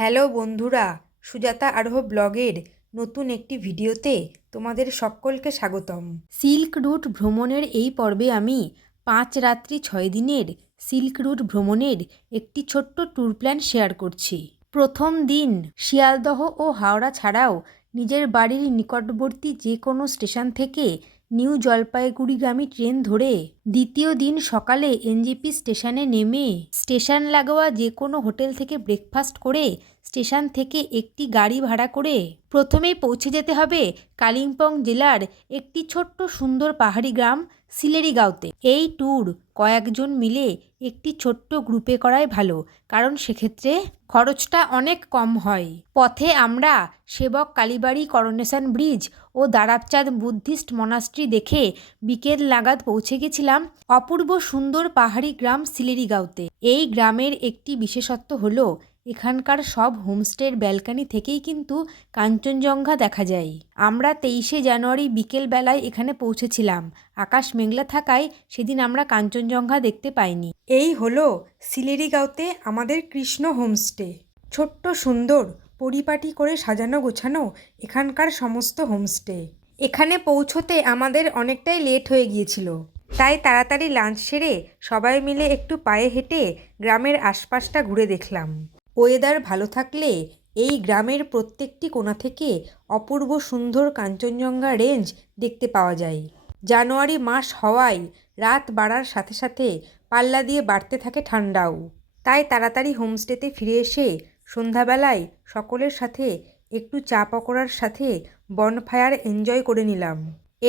Hello বন্ধুরা, সুজাতা আরোহ ব্লগের নতুন একটি ভিডিওতে তোমাদের সকলকে স্বাগতম। সিল্ক রুট ভ্রমণের এই পর্বে আমি 5 রাত্রি 6 দিনের সিল্ক রুট ভ্রমণের একটি ছোট্ট ট্যুর প্ল্যান শেয়ার করছি। প্রথম দিন শিয়ালদহ ও হাওড়া ছাড়াও নিজের বাড়ির নিকটবর্তী যে কোনো স্টেশন থেকে নিউ জলপাইগুড়িগামী ট্রেন ধরে দ্বিতীয় দিন সকালে এনজেপি স্টেশনে নেমে স্টেশন লাগোয়া যে কোনো হোটেল থেকে ব্রেকফাস্ট করে স্টেশন থেকে একটি গাড়ি ভাড়া করে প্রথমেই পৌঁছে যেতে হবে কালিম্পং জেলার একটি ছোট্ট সুন্দর পাহাড়ি গ্রাম সিলেরিগাঁওতে। এই ট্যুর কয়েকজন মিলে একটি ছোট্ট গ্রুপে করাই ভালো, কারণ সেক্ষেত্রে খরচটা অনেক কম হয়। পথে আমরা সেবক কালীবাড়ি, করোনেশন ব্রিজ ও দারাবচাঁদ বুদ্ধিস্ট মনাস্ট্রি দেখে বিকেল নাগাদ পৌঁছে গেছিলাম অপূর্ব সুন্দর পাহাড়ি গ্রাম সিলেরিগাঁওতে। এই গ্রামের একটি বিশেষত্ব হলো এখানকার সব হোমস্টের ব্যালকনি থেকেই কিন্তু কাঞ্চনজঙ্ঘা দেখা যায়। আমরা 23শে জানুয়ারি বিকেল বেলায় এখানে পৌঁছেছিলাম। আকাশ মেঘলা থাকায় সেদিন আমরা কাঞ্চনজঙ্ঘা দেখতে পাইনি। এই হলো সিলেরিগাঁওতে আমাদের কৃষ্ণ হোমস্টে। ছোট্ট সুন্দর পরিপাটি করে সাজানো গোছানো এখানকার সমস্ত হোমস্টে। এখানে পৌঁছতে আমাদের অনেকটাই লেট হয়ে গিয়েছিল, তাই তাড়াতাড়ি লাঞ্চ সেরে সবাই মিলে একটু পায়ে হেঁটে গ্রামের আশপাশটা ঘুরে দেখলাম। ওয়েদার ভালো থাকলে এই গ্রামের প্রত্যেকটি কোণা থেকে অপূর্ব সুন্দর কাঞ্চনজঙ্ঘা রেঞ্জ দেখতে পাওয়া যায়। জানুয়ারি মাস হওয়ায় রাত বাড়ার সাথে সাথে পাল্লা দিয়ে বাড়তে থাকে ঠান্ডাও। তাই তাড়াতাড়ি হোমস্টেতে ফিরে এসে সন্ধ্যাবেলায় সকলের সাথে একটু চা পকোড়ার সাথে বনফায়ার এনজয় করে নিলাম।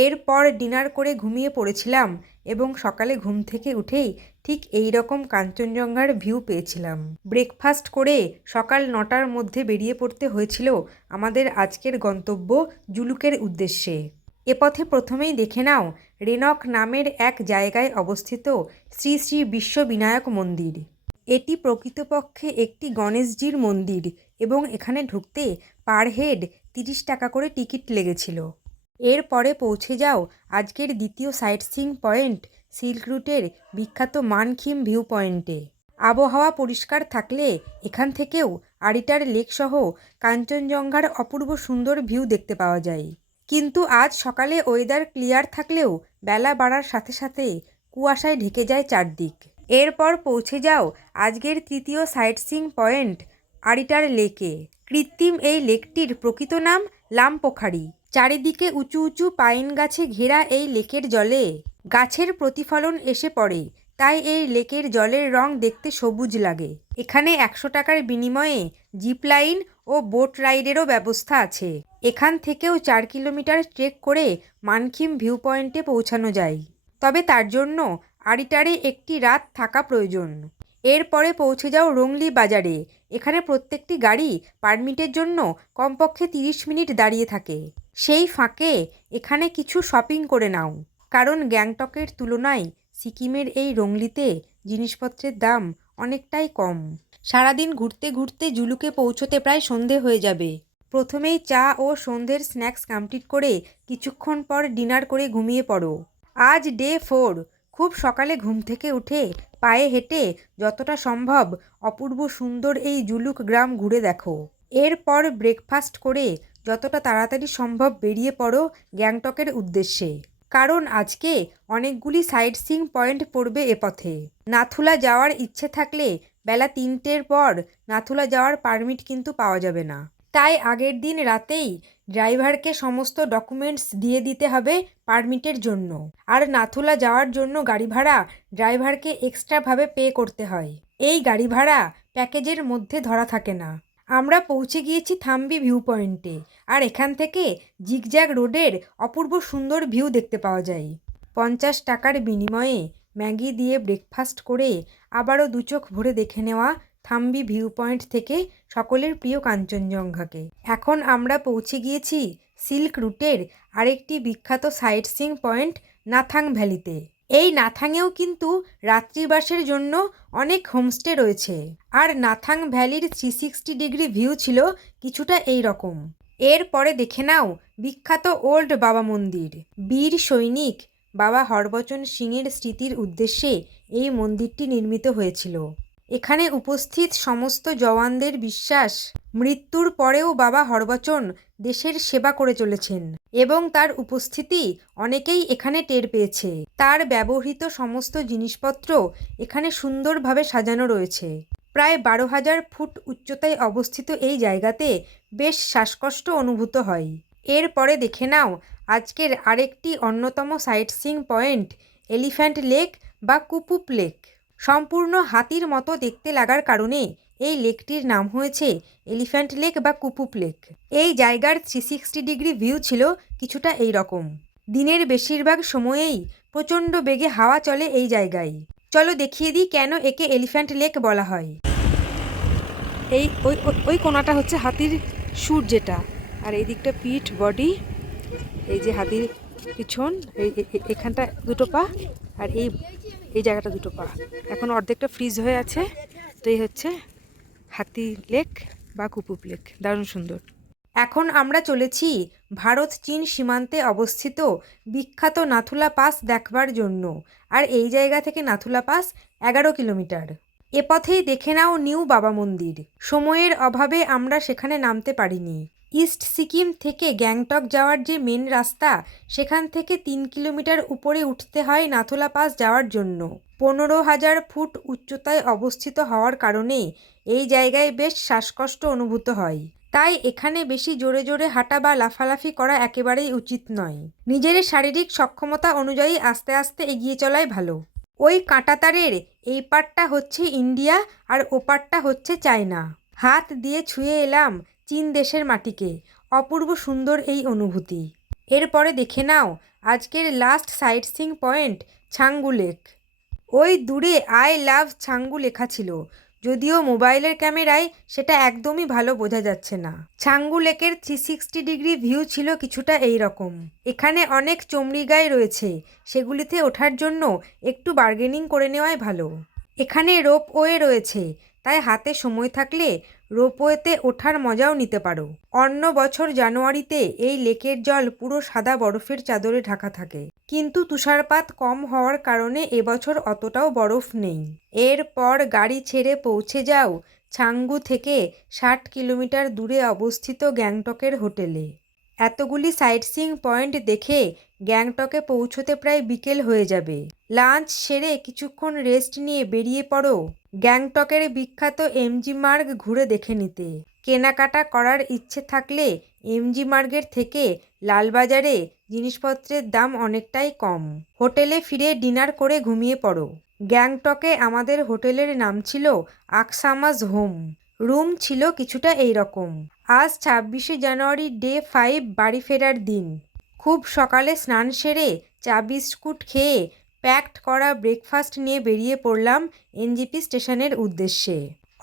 এরপর ডিনার করে ঘুমিয়ে পড়েছিলাম এবং সকালে ঘুম থেকে উঠেই ঠিক এই রকম কাঞ্চনজঙ্ঘার ভিউ পেয়েছিলাম। ব্রেকফাস্ট করে সকাল 9টার মধ্যে বেরিয়ে পড়তে হয়েছিল আমাদের আজকের গন্তব্য জুলুকের উদ্দেশ্যে। এ পথে প্রথমেই দেখে নাও রেনক নামের এক জায়গায় অবস্থিত শ্রী শ্রী বিশ্ববিনায়ক মন্দির। এটি প্রকৃতপক্ষে একটি গণেশজির মন্দির এবং এখানে ঢুকতে পার হেড 30 টাকা করে টিকিট লেগেছিল। এরপরে পৌঁছে যাও আজকের দ্বিতীয় সাইট সিইং পয়েন্ট সিল্ক রুটের বিখ্যাত মানখিম ভিউ পয়েন্টে। আবহাওয়া পরিষ্কার থাকলে এখান থেকেও আরিটার লেক সহ কাঞ্চনজঙ্ঘার অপূর্ব সুন্দর ভিউ দেখতে পাওয়া যায়। কিন্তু আজ সকালে ওয়েদার ক্লিয়ার থাকলেও বেলা বাড়ার সাথে সাথে কুয়াশায় ঢেকে যায় চারদিক। এরপর পৌঁছে যাও আজকের তৃতীয় সাইট সিইং পয়েন্ট আরিটার লেকে। কৃত্রিম এই লেকটির প্রকৃত নাম লামপোখারি। চারিদিকে উঁচু উঁচু পাইন গাছে ঘেরা এই লেকের জলে গাছের প্রতিফলন এসে পড়ে, তাই এই লেকের জলের রং দেখতে সবুজ লাগে। এখানে 100 টাকার বিনিময়ে জিপ লাইন ও বোট রাইডেরও ব্যবস্থা আছে। এখান থেকেও 4 কিলোমিটার ট্রেক করে মানখিম ভিউ পয়েন্টে পৌঁছানো যায়, তবে তার জন্য আরিটারে একটি রাত থাকা প্রয়োজন। এরপরে পৌঁছে যাও রংলি বাজারে। এখানে প্রত্যেকটি গাড়ি পারমিটের জন্য কমপক্ষে 30 মিনিট দাঁড়িয়ে থাকে। সেই ফাঁকে এখানে কিছু শপিং করে নাও, কারণ গ্যাংটকের তুলনায় সিকিমের এই রংলিতে জিনিসপত্রের দাম অনেকটাই কম। সারাদিন ঘুরতে ঘুরতে জুলুকে পৌঁছতে প্রায় সন্ধে হয়ে যাবে। প্রথমেই চা ও সন্ধ্যের স্ন্যাক্স কমপ্লিট করে কিছুক্ষণ পর ডিনার করে ঘুমিয়ে পড়ো। আজ ডে 4। খুব সকালে ঘুম থেকে উঠে পায়ে হেঁটে যতটা সম্ভব অপূর্ব সুন্দর এই জুলুক গ্রাম ঘুরে দেখো। এরপর ব্রেকফাস্ট করে যতটা তাড়াতাড়ি সম্ভব বেরিয়ে পড়ো গ্যাংটকের উদ্দেশ্যে, কারণ আজকে অনেকগুলি সাইট সিইং পয়েন্ট পড়বে এ পথে। নাথুলা যাওয়ার ইচ্ছে থাকলে বেলা 3টের পর নাথুলা যাওয়ার পারমিট কিন্তু পাওয়া যাবে না, তাই আগের দিন রাতেই ড্রাইভারকে সমস্ত ডকুমেন্টস দিয়ে দিতে হবে পারমিটের জন্য। আর নাথুলা যাওয়ার জন্য গাড়ি ভাড়া ড্রাইভারকে এক্সট্রাভাবে পে করতে হয়। এই গাড়ি ভাড়া প্যাকেজের মধ্যে ধরা থাকে না। আমরা পৌঁছে গিয়েছি থাম্বি ভিউ পয়েন্টে, আর এখান থেকে জিগজ্যাগ রোডের অপূর্ব সুন্দর ভিউ দেখতে পাওয়া যায়। 50 টাকার বিনিময়ে ম্যাগি দিয়ে ব্রেকফাস্ট করে আবারও 2 চোখ ভরে দেখে নেওয়া থাম্বি ভিউ পয়েন্ট থেকে সকলের প্রিয় কাঞ্চনজঙ্ঘাকে। এখন আমরা পৌঁছে গিয়েছি সিল্ক রুটের আরেকটি বিখ্যাত সাইট সিইং পয়েন্ট নাথাং ভ্যালিতে। এই নাথাংয়েও কিন্তু রাত্রিবাসের জন্য অনেক হোমস্টে রয়েছে। আর নাথাং ভ্যালির 360 ডিগ্রি ভিউ ছিল কিছুটা এই রকম। এরপরে দেখে নাও বিখ্যাত ওল্ড বাবা মন্দির। বীর সৈনিক বাবা হরবচন সিংয়ের স্মৃতির উদ্দেশ্যে এই মন্দিরটি নির্মিত হয়েছিল। এখানে উপস্থিত সমস্ত জওয়ানদের বিশ্বাস মৃত্যুর পরেও বাবা হরবচন দেশের সেবা করে চলেছেন এবং তার উপস্থিতি অনেকেই এখানে টের পেয়েছে। তার ব্যবহৃত সমস্ত জিনিসপত্র এখানে সুন্দরভাবে সাজানো রয়েছে। প্রায় 12,000 ফুট উচ্চতায় অবস্থিত এই জায়গাতে বেশ শ্বাসকষ্ট অনুভূত হয়। এরপরে দেখে নাও আজকের আরেকটি অন্যতম সাইটসিইং পয়েন্ট, এলিফ্যান্ট লেক বা কুপুপ লেক। সম্পূর্ণ হাতির মতো দেখতে লাগার কারণে এই লেকটির নাম হয়েছে এলিফ্যান্ট লেক বা কুপুপ লেক। এই জায়গার 360 ডিগ্রি ভিউ ছিল কিছুটা এই রকম। দিনের বেশিরভাগ সময়েই প্রচণ্ড বেগে হাওয়া চলে এই জায়গায়। চলো দেখিয়ে দিই কেন একে এলিফ্যান্ট লেক বলা হয়। এই ওই ওই কোণাটা হচ্ছে হাতির সুর যেটা, আর এই দিকটা পিঠ, বডি, এই যে হাতির পিছন, এখানটা দুটো পা, আর এই জায়গাটা দুটো পা। এখন অর্ধেকটা ফ্রিজ হয়ে আছে। তো এই হচ্ছে হাতি লেক বা কুপুপ লেক, দারুণ সুন্দর। এখন আমরা চলেছি ভারত চীন সীমান্তে অবস্থিত বিখ্যাত নাথুলা পাস দেখবার জন্য। আর এই জায়গা থেকে নাথুলা পাস 11 কিলোমিটার। এ পথেই দেখে নাও নিউ বাবা মন্দির। সময়ের অভাবে আমরা সেখানে নামতে পারিনি। ইস্ট সিকিম থেকে গ্যাংটক যাওয়ার যে মেন রাস্তা, সেখান থেকে 3 কিলোমিটার উপরে উঠতে হয় নাথুলা পাস যাওয়ার জন্য। 15,000 ফুট উচ্চতায় অবস্থিত হওয়ার কারণে এই জায়গায় বেশ শ্বাসকষ্ট অনুভূত হয়। তাই এখানে বেশি জোরে জোরে হাঁটা বা লাফালাফি করা একেবারেই উচিত নয়। নিজের শারীরিক সক্ষমতা অনুযায়ী আস্তে আস্তে এগিয়ে চলাই ভালো। ওই কাঁটাতারের এই পারটা হচ্ছে ইন্ডিয়া আর ওপারটা হচ্ছে চায়না। হাত দিয়ে ছুঁয়ে এলাম চীন দেশের মাটিকে। অপূর্ব সুন্দর এই অনুভূতি। এরপরে দেখে নাও আজকের last sightseeing point, Changu lake. ওই দূরে আই লাভ ছাঙ্গু লেখা ছিল, যদিও মোবাইলের ক্যামেরায় সেটা একদমই ভালো বোঝা যাচ্ছে না। ছাঙ্গু লেকের 360 ডিগ্রি ভিউ ছিল কিছুটা এই রকম। এখানে অনেক চমড়িগাই রয়েছে, সেগুলিতে ওঠার জন্য একটু বার্গেনিং করে নেওয়াই ভালো। এখানে রোপওয়ে রয়েছে, তাই হাতে সময় থাকলে রোপওয়েতে ওঠার মজাও নিতে পারো। অন্য বছর জানুয়ারিতে এই লেকের জল পুরো সাদা বরফের চাদরে ঢাকা থাকে, কিন্তু তুষারপাত কম হওয়ার কারণে এবছর অতটাও বরফ নেই। এরপর গাড়ি ছেড়ে পৌঁছে যাও ছাঙ্গু থেকে 60 কিলোমিটার দূরে অবস্থিত গ্যাংটকের হোটেলে। এতগুলি সাইটসিইং পয়েন্ট দেখে গ্যাংটকে পৌঁছতে প্রায় বিকেল হয়ে যাবে। লাঞ্চ সেরে কিছুক্ষণ রেস্ট নিয়ে বেরিয়ে পড়ো গ্যাংটকের বিখ্যাত এমজি মার্গ ঘুরে দেখে নিতে। কেনাকাটা করার ইচ্ছে থাকলে এমজি মার্গের থেকে লালবাজারে জিনিসপত্রের দাম অনেকটাই কম। হোটেলে ফিরে ডিনার করে ঘুমিয়ে পড়ো। গ্যাংটকে আমাদের হোটেলের নাম ছিল আকসামাস হোম। রুম ছিল কিছুটা এই রকম। আজ 26শে জানুয়ারি ডে 5, বাড়ি ফেরার দিন। খুব সকালে স্নান সেরে চা বিস্কুট খেয়ে প্যাকড করা ব্রেকফাস্ট নিয়ে বেরিয়ে পড়লাম এনজেপি স্টেশনের উদ্দেশ্যে।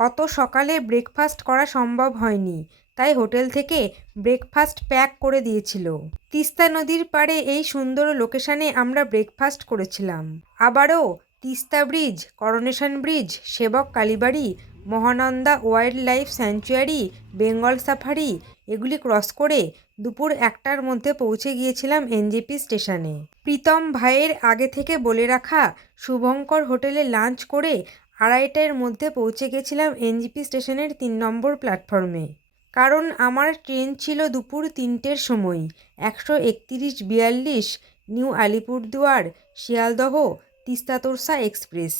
অত সকালে ব্রেকফাস্ট করা সম্ভব হয়নি, তাই হোটেল থেকে ব্রেকফাস্ট প্যাক করে দিয়েছিল। তিস্তা নদীর পাড়ে এই সুন্দর লোকেশনে আমরা ব্রেকফাস্ট করেছিলাম। আবারও Teesta bridge, coronation bridge, Sevoke Kalibari, Mahananda wild life sanctuary, Bengal safari এগুলি ক্রস করে দুপুর 1টার মধ্যে পৌঁছে গিয়েছিলাম এনজেপি স্টেশনে। প্রীতম ভাইয়ের আগে থেকে বলে রাখা শুভঙ্কর হোটেলে লাঞ্চ করে 2:30টার মধ্যে পৌঁছে গেছিলাম এনজেপি স্টেশনের 3 নম্বর প্ল্যাটফর্মে। কারণ আমার ট্রেন ছিল দুপুর 3টের সময়, 131-42 নিউ আলিপুরদুয়ার শিয়ালদহ তিস্তা তোরসা এক্সপ্রেস।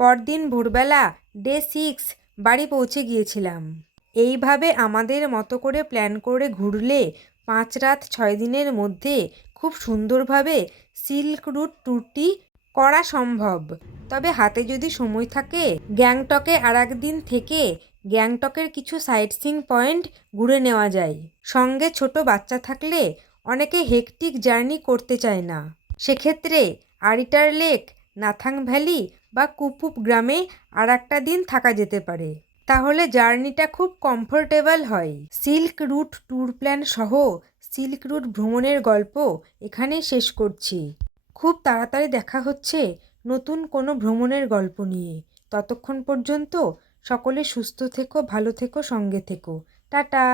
পরদিন ভোরবেলা ডে 6 বাড়ি পৌঁছে গিয়েছিলাম। এইভাবে আমাদের মতো করে প্ল্যান করে ঘুরলে 5 রাত 6 দিনের মধ্যে খুব সুন্দরভাবে সিল্ক রুট ট্যুরটি করা সম্ভব। তবে হাতে যদি সময় থাকে গ্যাংটকে আরেকদিন থেকে গ্যাংটকের কিছু সাইটসিইং পয়েন্ট ঘুরে নেওয়া যায়। সঙ্গে ছোট বাচ্চা থাকলে অনেকে হেকটিক জার্নি করতে চায় না, সেক্ষেত্রে আরিটার লেক, নাথাং ভ্যালি বা কুপুপ গ্রামে আরেকটা দিন থাকা যেতে পারে। তাহলে জার্নিটা খুব কমফোর্টেবল হয়। সিল্ক রুট ট্যুর প্ল্যান সহ সিল্ক রুট ভ্রমণের গল্প এখানেই শেষ করছি। খুব তাড়াতাড়ি দেখা হচ্ছে নতুন কোনো ভ্রমণের গল্প নিয়ে। ততক্ষণ পর্যন্ত সকলে সুস্থ থেকো, ভালো থেকো, সঙ্গে থেকো। টাটা।